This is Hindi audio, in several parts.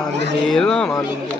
अंधेरा मालूम है।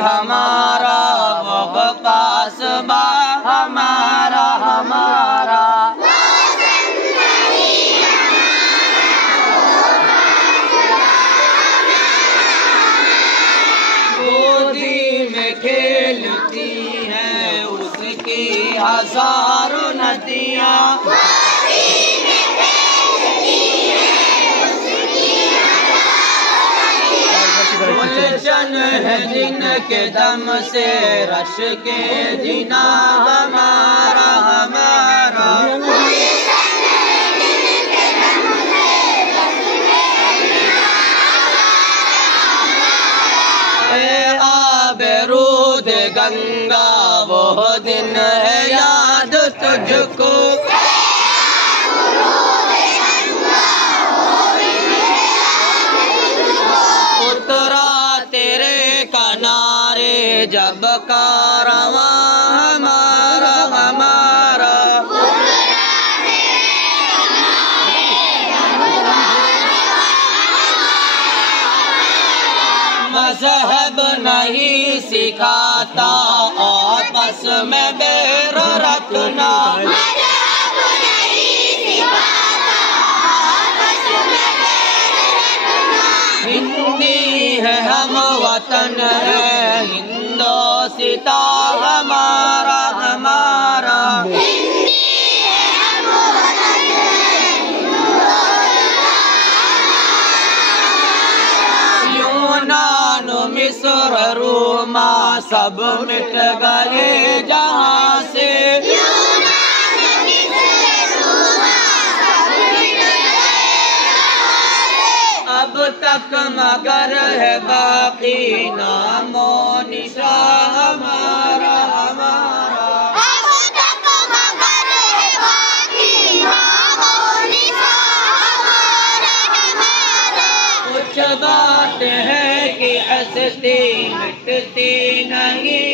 हमारा वो पास बा हमारा हमारा गोदी में खेलती हैं उसकी हजारों नदियाँ गुलशन है जिनके दम से रश के जीना हमारा हमारा आबरूद गंगा वो दिन है याद तुझको जब कारवां हमारा हमारा मज़हब नहीं सिखाता आपस में बैर रखना हिंदी है हम वतन है हिंदोस्ता हमारा हमारा यूनान मिस्र रोमा सब मिट गए जहाँ से अब तक मगर है बाकी नामो निशा हमारा हमारा अब तक मगर है बाकी नामो निशा हमारा हमारा कुछ बात है कि हंसती मिटती नहीं